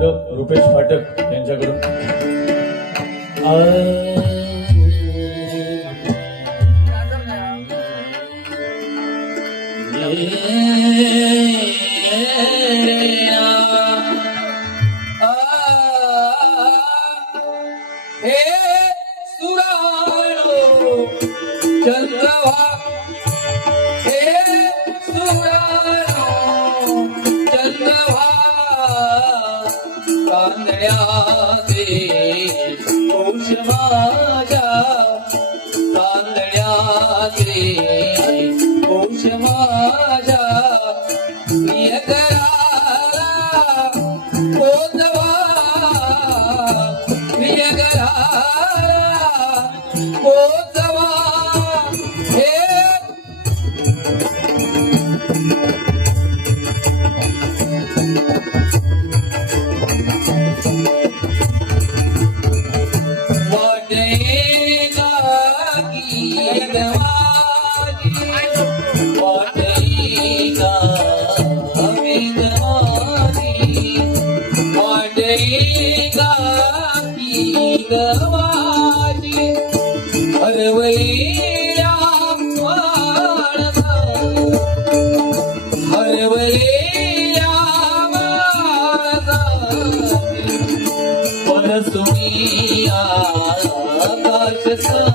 संशोधक रुपेश फाटक यांच्याकडून Yeah. 呀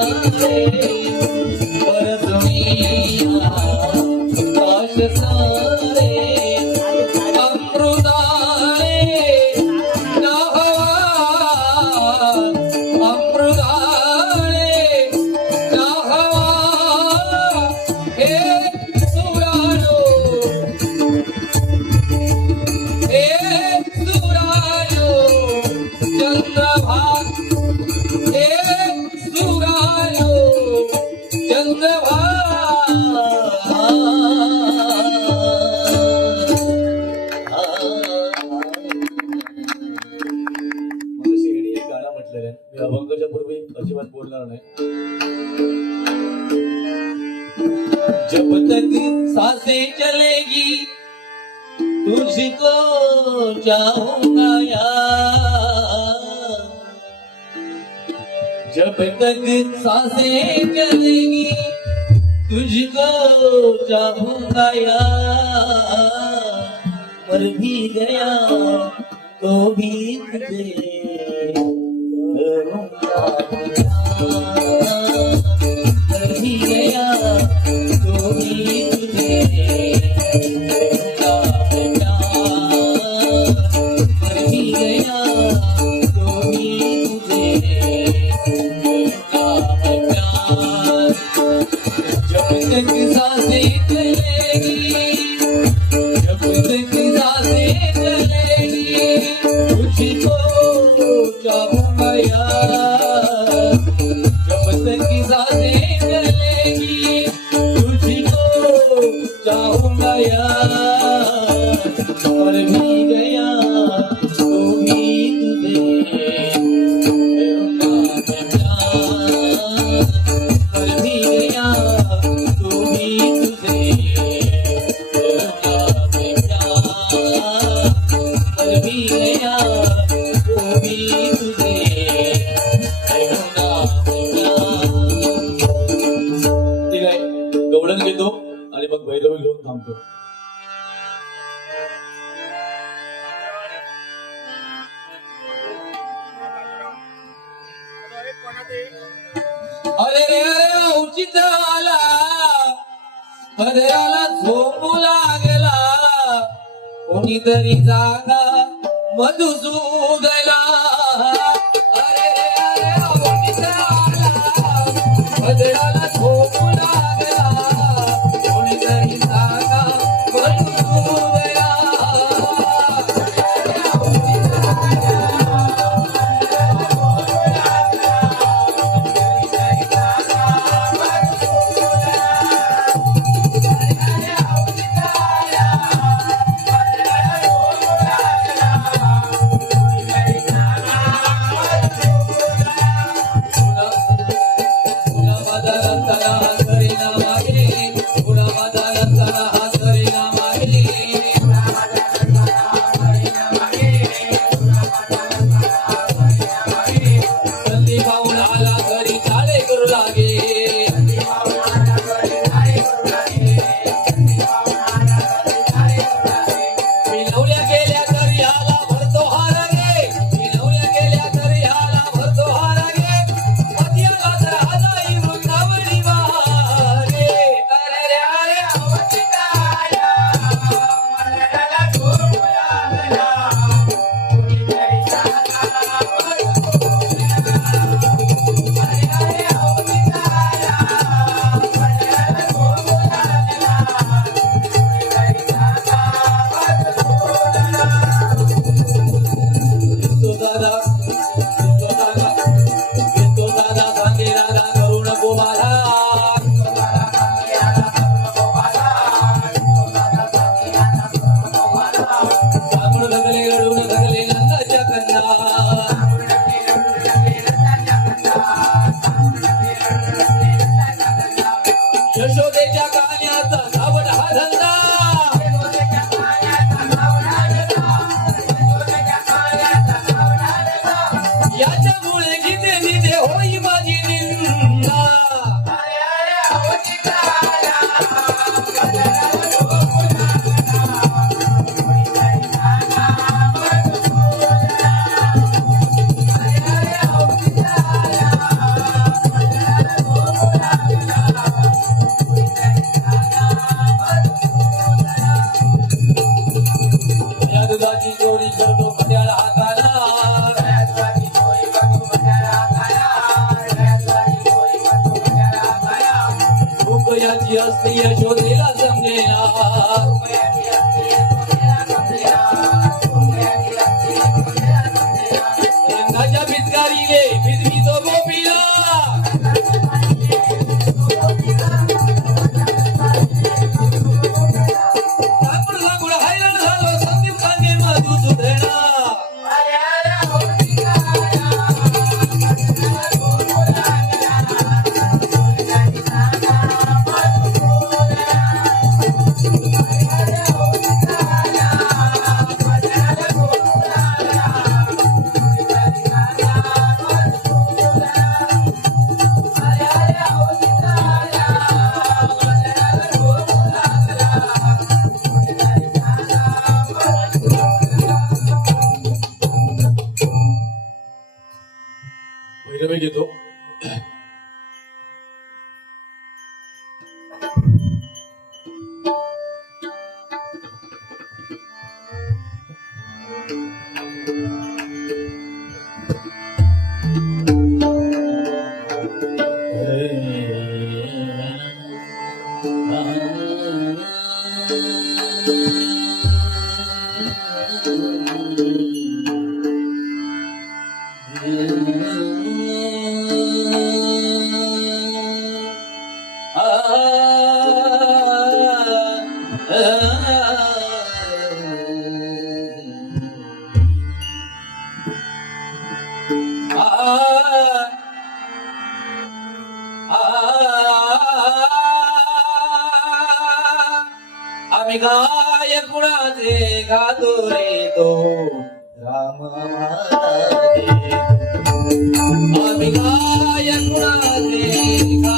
Amém. करेन मी अभंगच्या पूर्वी अजिबात बोलणार नाही जब तक सासे चलेगी, तुझको चाहूँगा यार। जब तक सासे चलेगी, तुझको चाहूँगा यार। मर भी गया तो भी तुझे आला. हृदयाला झोपू लागला. कोणीतरी जागा मधुसूदला. अरे अरे आला. हृदयाला याची असती यशोदेला समजेना विरमिगितो गुणाचे गातो रे तो. राम आम्ही गाय गुणाचे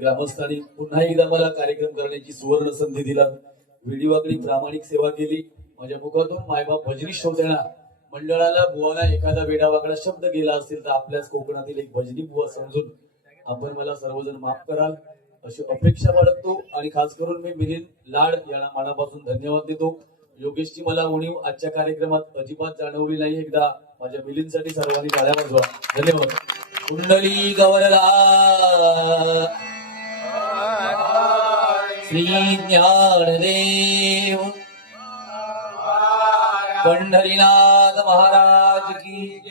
ग्रामस्थांनी पुन्हा एकदा मला कार्यक्रम करण्याची सुवर्ण संधी दिला. व्हिडिओकडे प्रामाणिक सेवा केली. माझ्या मुखातून मायबाप भजनी श्रोत्यांना मंडळाला बुवाला एखादा वेडावाकडा शब्द गेला असेल तर आपल्याच कोकणातील एक भजनी बुवा समजून आपण मला सर्वजण माफ कराल. अशी अपेक्षा बाळगतो आणि खास करून मी मिलिंद लाड यांना मनापासून धन्यवाद देतो. योगेशची मला उणीव आजच्या कार्यक्रमात अजिबात जाणवली नाही. एकदा माझ्या मिलिंदसाठी सर्वांनी टाळ्या वाजवा धन्यवाद. कुंडली गवरला. श्री ज्ञानदेव पंढरीनाथ महाराज की जय।